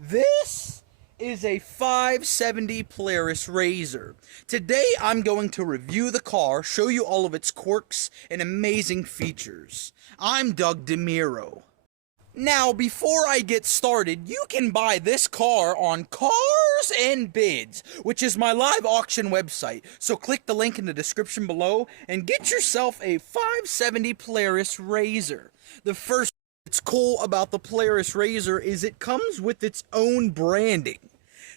This is a 570 Polaris RZR. Today I'm going to review the car, show you all of its quirks and amazing features. I'm DeMuro. Now, before I get started, you can buy this car on Cars and Bids, which is my live auction website. So click the link in the description below and get yourself a 570 Polaris RZR. The first what's cool about the Polaris RZR is it comes with its own branding.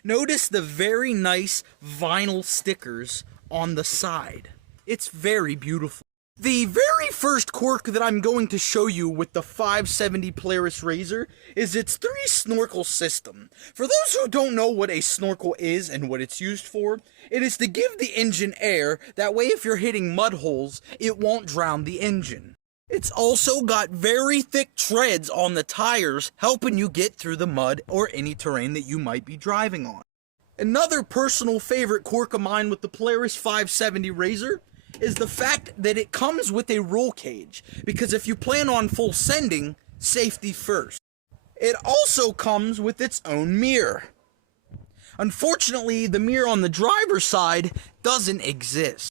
Notice the very nice vinyl stickers on the side. It's very beautiful. The very first quirk that I'm going to show you with the 570 Polaris RZR is its 3-snorkel system. For those who don't know what a snorkel is and what it's used for, it is to give the engine air, that way if you're hitting mud holes, it won't drown the engine. It's also got very thick treads on the tires, helping you get through the mud or any terrain that you might be driving on. Another personal favorite quirk of mine with the Polaris 570 RZR is the fact that it comes with a roll cage, because if you plan on full sending, safety first. It also comes with its own mirror. Unfortunately, the mirror on the driver's side doesn't exist.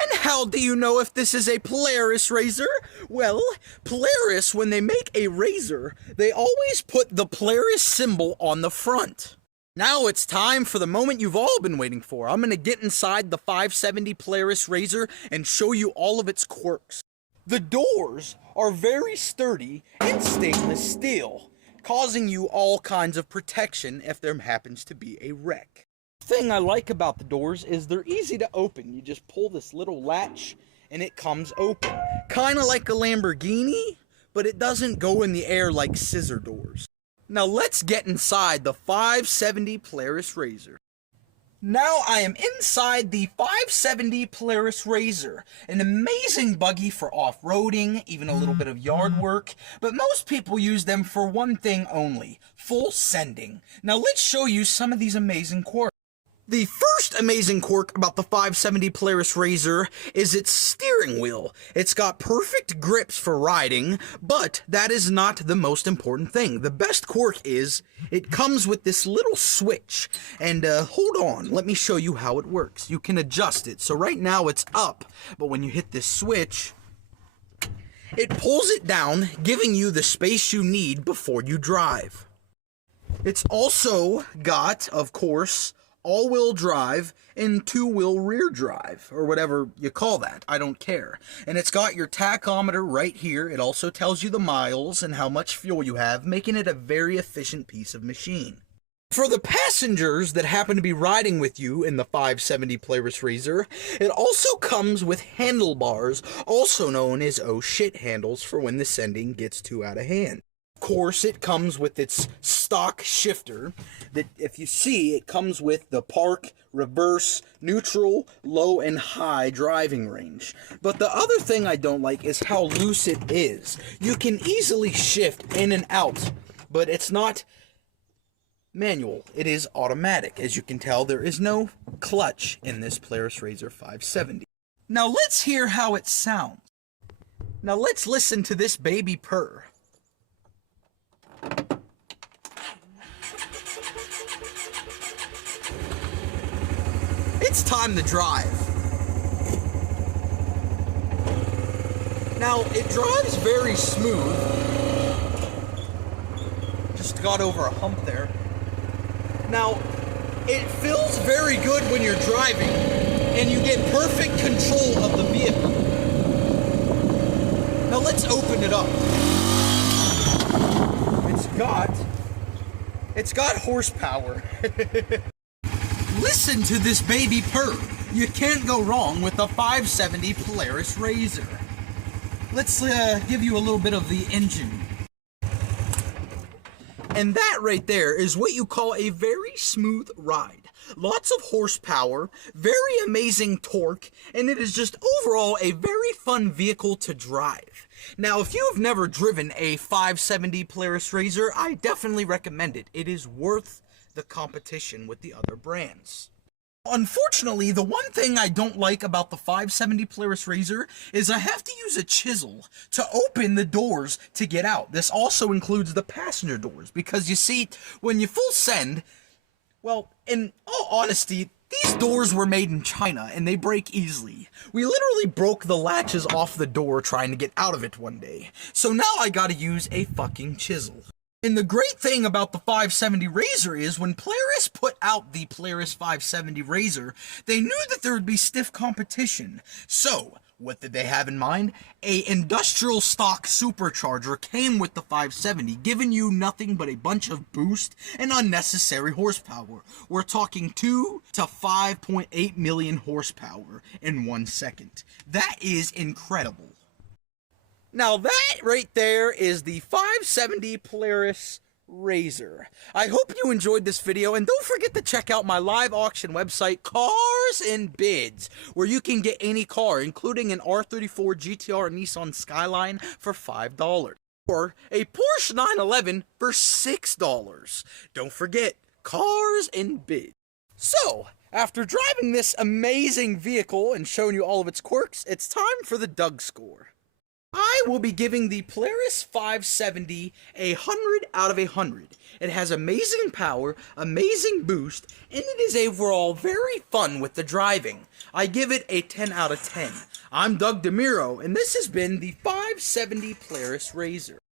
And how do you know if this is a Polaris RZR? Well, Polaris, when they make a RZR, they always put the Polaris symbol on the front. Now it's time for the moment you've all been waiting for. I'm going to get inside the 570 Polaris RZR and show you all of its quirks. The doors are very sturdy and stainless steel, causing you all kinds of protection if there happens to be a wreck. The thing I like about the doors is they're easy to open. You just pull this little latch and it comes open. Kind of like a Lamborghini, but it doesn't go in the air like scissor doors. Now let's get inside the 570 Polaris RZR. Now I am inside the 570 Polaris RZR, an amazing buggy for off-roading, even a little bit of yard work, but most people use them for one thing only, full sending. Now let's show you some of these amazing quirks. The first amazing quirk about the 570 Polaris RZR is its steering wheel. It's got perfect grips for riding, but that is not the most important thing. The best quirk is it comes with this little switch. And hold on, let me show you how it works. You can adjust it. So right now it's up, but when you hit this switch, it pulls it down, giving you the space you need before you drive. It's also got, of course, all-wheel drive and two-wheel rear drive, or whatever you call that. I don't care. And it's got your tachometer right here. It also tells you the miles and how much fuel you have, making it a very efficient piece of machine. For the passengers that happen to be riding with you in the 570 Polaris RZR, it also comes with handlebars, also known as oh shit handles, for when the sending gets too out of hand. Of course, it comes with its stock shifter that, if you see, it comes with the park, reverse, neutral, low, and high driving range. But the other thing I don't like is how loose it is. You can easily shift in and out, but it's not manual. It is automatic. As you can tell, there is no clutch in this Polaris RZR 570. Now let's hear how it sounds. Now let's listen to this baby purr. It's time to drive. Now, it drives very smooth. Just got over a hump there. Now, it feels very good when you're driving, and you get perfect control of the vehicle. Now, let's open it up. It's got horsepower. Listen to this baby purr. You can't go wrong with the 570 Polaris RZR. Let's give you a little bit of the engine. And that right there is what you call a very smooth ride. Lots of horsepower, very amazing torque, and it is just overall a very fun vehicle to drive. Now, if you've never driven a 570 Polaris RZR, I definitely recommend it. It is worth the competition with the other brands. Unfortunately, the one thing I don't like about the 570 Polaris RZR is I have to use a chisel to open the doors to get out. This also includes the passenger doors, because you see, when you full send, well, in all honesty, these doors were made in China and they break easily. We literally broke the latches off the door trying to get out of it one day. So now I gotta use a fucking chisel. And the great thing about the 570 RZR is when Polaris put out the Polaris 570 RZR, they knew that there would be stiff competition. So, what did they have in mind? A industrial stock supercharger came with the 570, giving you nothing but a bunch of boost and unnecessary horsepower. We're talking 2 to 5.8 million horsepower in 1 second. That is incredible. Now that right there is the 570 Polaris RZR. I hope you enjoyed this video, and don't forget to check out my live auction website, Cars and Bids, where you can get any car, including an R34 GTR Nissan Skyline for $5, or a Porsche 911 for $6. Don't forget, Cars and Bids. So, after driving this amazing vehicle and showing you all of its quirks, it's time for the Doug score. I will be giving the Polaris 570 a 100 out of 100. It has amazing power, amazing boost, and it is overall very fun with the driving. I give it a 10 out of 10. I'm Doug DeMuro, and this has been the 570 Polaris RZR.